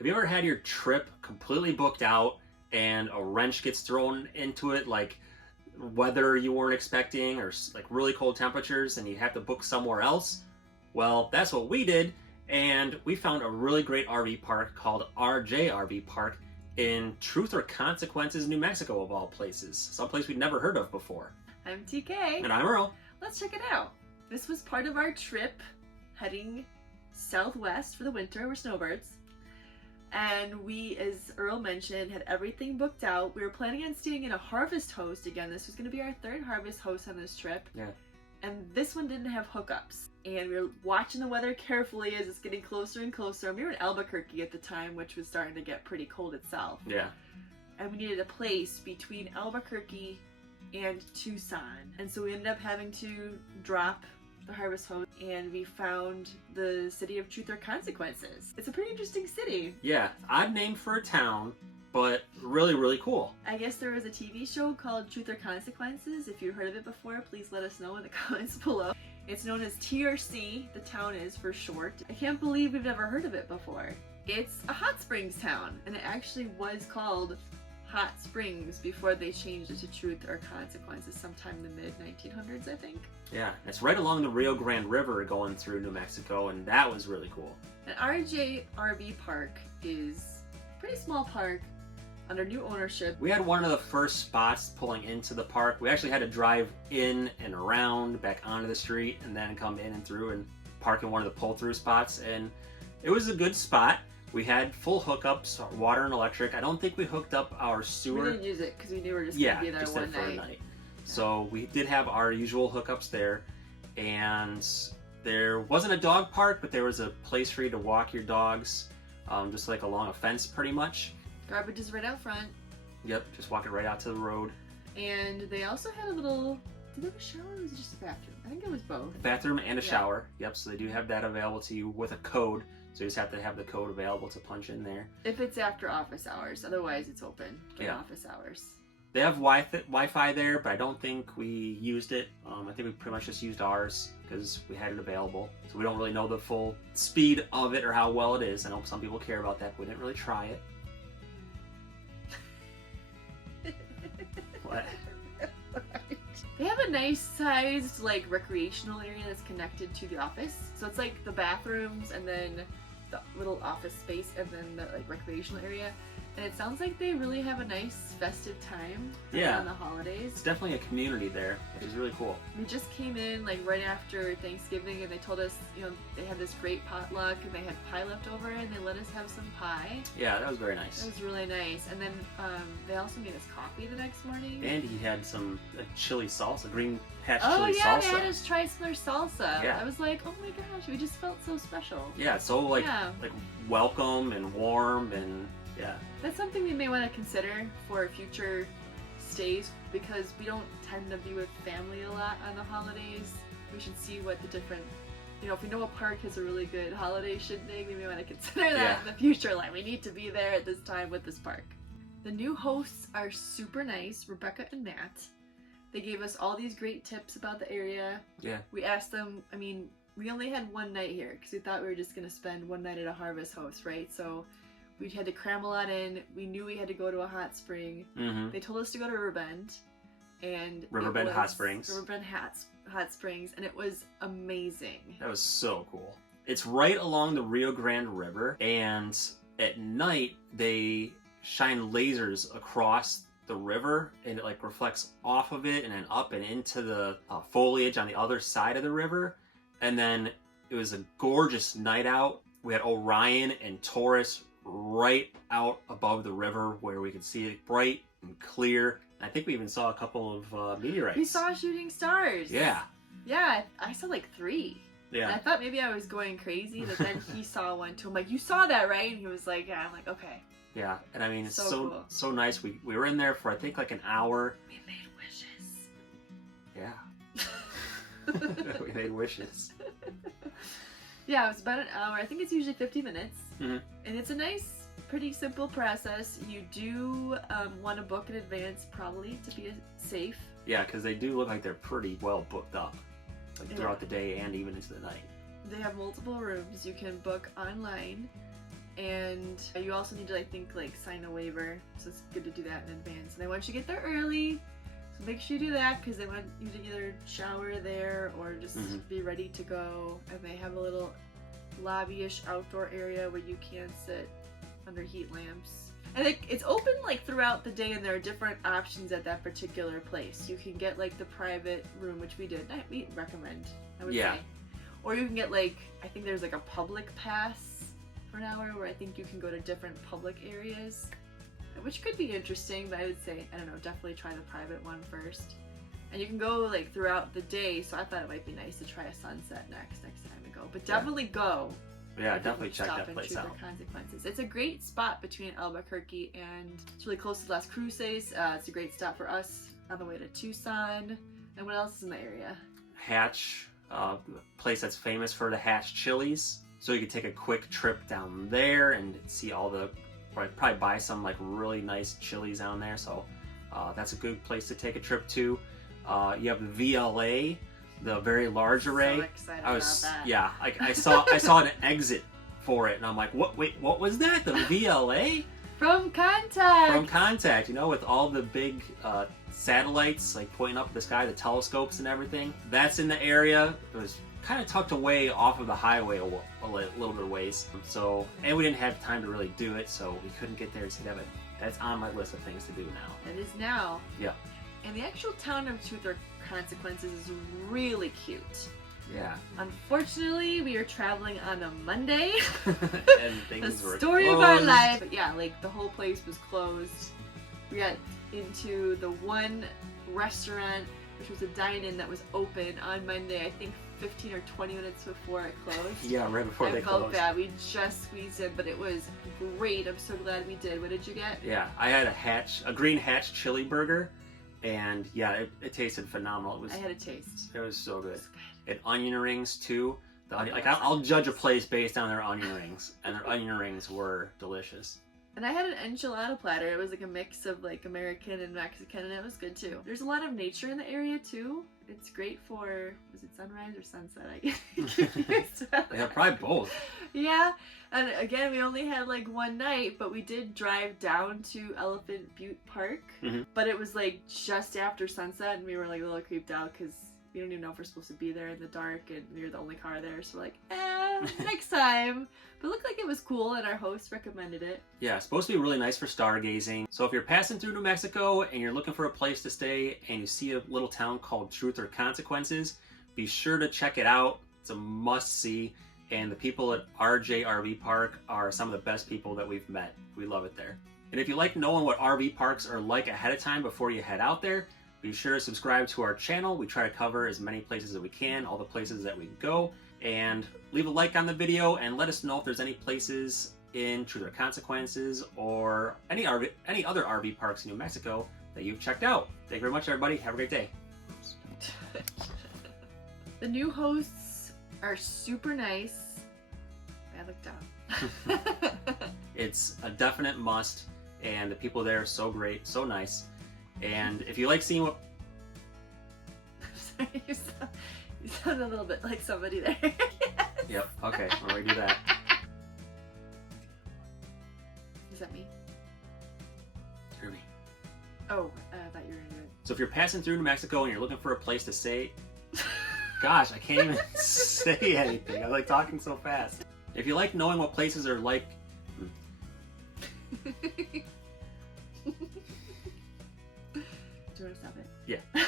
Have you ever had your trip completely booked out and a wrench gets thrown into it, like weather you weren't expecting or like really cold temperatures, and you have to book somewhere else? Well, that's what we did, and we found a really great RV park called RV Park in Truth or Consequences, New Mexico, of all places. Someplace we'd never heard of before. I'm TK. And I'm Earl. Let's check it out. This was part of our trip heading southwest for the winter. We're snowbirds. And we, as Earl mentioned, had everything booked out. We were planning on staying in a harvest host again. This was going to be our third harvest host on this trip. Yeah. And this one didn't have hookups. And we were watching the weather carefully as it's getting closer and closer. And we were in Albuquerque at the time, which was starting to get pretty cold itself. Yeah. And we needed a place between Albuquerque and Tucson. And so we ended up having to drop the harvest host, and we found the city of Truth or Consequences. It's a pretty interesting city. Yeah, odd name for a town, but really, really cool. I guess there was a TV show called Truth or Consequences. If you've heard of it before, please let us know in the comments below. It's known as TRC, the town is for short. I can't believe we've never heard of it before. It's a hot springs town, and it actually was called Hot Springs before they changed it to Truth or Consequences sometime in the mid-1900s, I think. Yeah, it's right along the Rio Grande River going through New Mexico, and that was really cool. And RV Park is a pretty small park under new ownership. We had one of the first spots pulling into the park. We actually had to drive in and around, back onto the street, and then come in and through and park in one of the pull-through spots, and it was a good spot. We had full hookups, water and electric. I don't think we hooked up our sewer. We didn't use it because we knew we were just going to be there just one there for night. a night. So we did have our usual hookups there, and there wasn't a dog park, but there was a place for you to walk your dogs, just like along a fence pretty much. Garbage is right out front. Yep, just walk it right out to the road. And they also had a little, did they have a shower or was it just a bathroom? I think it was both. A bathroom and a shower. Yep, so they do have that available to you with a code. So you just have to have the code available to punch in there. If it's after office hours, otherwise it's open during office hours. They have Wi-Fi there, but I don't think we used it. I think we pretty much just used ours because we had it available. So we don't really know the full speed of it or how well it is. I know some people care about that, but we didn't really try it. What? They have a nice sized like recreational area that's connected to the office. So it's like the bathrooms and then the little office space and then the like recreational area. And it sounds like they really have a nice festive time around the holidays. It's definitely a community there, which is really cool. We just came in like right after Thanksgiving and they told us, you know, they had this great potluck and they had pie left over and they let us have some pie. Yeah, that was very nice. It was really nice. And then they also made us coffee the next morning. And he had some chili salsa, green patch chili salsa. Oh yeah, they had us try some of their salsa. Yeah. I was like, oh my gosh, we just felt so special. Yeah, it's so like welcome and warm and yeah. That's something we may want to consider for future stays because we don't tend to be with family a lot on the holidays. We should see what the different, you know, if we know a park has a really good holiday shindig, we may want to consider that in the future. Like, we need to be there at this time with this park. The new hosts are super nice, Rebecca and Matt. They gave us all these great tips about the area. Yeah. We asked them, I mean, we only had one night here because we thought we were just going to spend one night at a harvest host, right? So we had to cram a lot in. We knew we had to go to a hot spring. Mm-hmm. They told us to go to Riverbend. And Riverbend Hot Springs. Riverbend Hot Springs, and it was amazing. That was so cool. It's right along the Rio Grande River, and at night they shine lasers across the river, and it like reflects off of it and then up and into the foliage on the other side of the river. And then it was a gorgeous night out. We had Orion and Taurus right out above the river where we could see it bright and clear. I think we even saw a couple of meteorites. We saw shooting stars. Yeah. Yeah, I saw like 3. Yeah. And I thought maybe I was going crazy, but then he saw one too. I'm like, you saw that, right? And he was like, yeah. I'm like, okay. Yeah, and I mean, it's cool. so nice. We were in there for I think like an hour. We made wishes. Yeah. We made wishes. Yeah, it was about an hour. I think it's usually 50 minutes. Mm-hmm. And it's a nice, pretty simple process. You do want to book in advance, probably, to be safe. Yeah, because they do look like they're pretty well booked up, like throughout the day and even into the night. They have multiple rooms. You can book online, And you also need to, I think, like sign a waiver, so it's good to do that in advance. And they want you to get there early, so make sure you do that because they want you to either shower there or just be ready to go. And they have a little lobby-ish outdoor area where you can sit under heat lamps. And it's open like throughout the day, and there are different options at that particular place. You can get like the private room, which we did. We recommend, I would say. Or you can get like, I think there's like a public pass for an hour where I think you can go to different public areas, which could be interesting, but I would say, I don't know, definitely try the private one first. And you can go like throughout the day, so I thought it might be nice to try a sunset next time to go. But definitely go. Yeah, definitely check that place out. Consequences. It's a great spot between Albuquerque and it's really close to Las Cruces. It's a great stop for us on the way to Tucson. And what else is in the area? Hatch, place that's famous for the Hatch chilies. So you could take a quick trip down there and see all the, probably buy some like really nice chilies down there. So that's a good place to take a trip to. You have the VLA, the very large array. So excited about that. Yeah, I saw an exit for it, and I'm like, what? Wait, what was that? The VLA? From Contact. From Contact, you know, with all the big satellites like pointing up at the sky, the telescopes and everything. That's in the area. It was kind of tucked away off of the highway a little bit of ways. So, and we didn't have time to really do it, so we couldn't get there to see that. But that's on my list of things to do now. It is now. Yeah. And the actual town of Truth or Consequences is really cute. Yeah. Unfortunately, we are traveling on a Monday. And things were story closed. of our life. But yeah, like the whole place was closed. We got into the one restaurant, which was a dine-in that was open on Monday, I think 15 or 20 minutes before it closed. Yeah, right before they closed. I felt bad. We just squeezed in, but it was great. I'm so glad we did. What did you get? Yeah, I had a green Hatch chili burger. And yeah, it tasted phenomenal. I had a taste. It was so good. It was good. And onion rings too. I'll judge a place based on their onion rings, and their onion rings were delicious. And I had an enchilada platter. It was like a mix of like American and Mexican, and it was good too. There's a lot of nature in the area too. It's great for, was it sunrise or sunset? I guess. Yeah, probably both. Yeah, and again, we only had like one night, but we did drive down to Elephant Butte Park. But it was like just after sunset, and we were like a little creeped out because we don't even know if we're supposed to be there in the dark, and we were the only car there, so we're like, next time. But it looked like it was cool, and our host recommended it. Yeah, it's supposed to be really nice for stargazing. So if you're passing through New Mexico and you're looking for a place to stay and you see a little town called Truth or Consequences, be sure to check it out. It's a must-see. And the people at RJ RV Park are some of the best people that we've met. We love it there. And if you like knowing what RV parks are like ahead of time before you head out there, be sure to subscribe to our channel. We try to cover as many places as we can, all the places that we go. And leave a like on the video and let us know if there's any places in Truth or Consequences or any other RV parks in New Mexico that you've checked out. Thank you very much, everybody. Have a great day. The new hosts are super nice. I looked down. It's a definite must, and the people there are so great, so nice. And if you like seeing what... Sorry, you sound a little bit like somebody there. Yes. Yep, okay, we'll redo that. Is that me? Hear me. Oh, I thought you were gonna do it. So if you're passing through New Mexico and you're looking for a place to stay... Gosh, I can't even say anything. I like talking so fast. If you like knowing what places are like... Do you want to stop it? Yeah. Okay.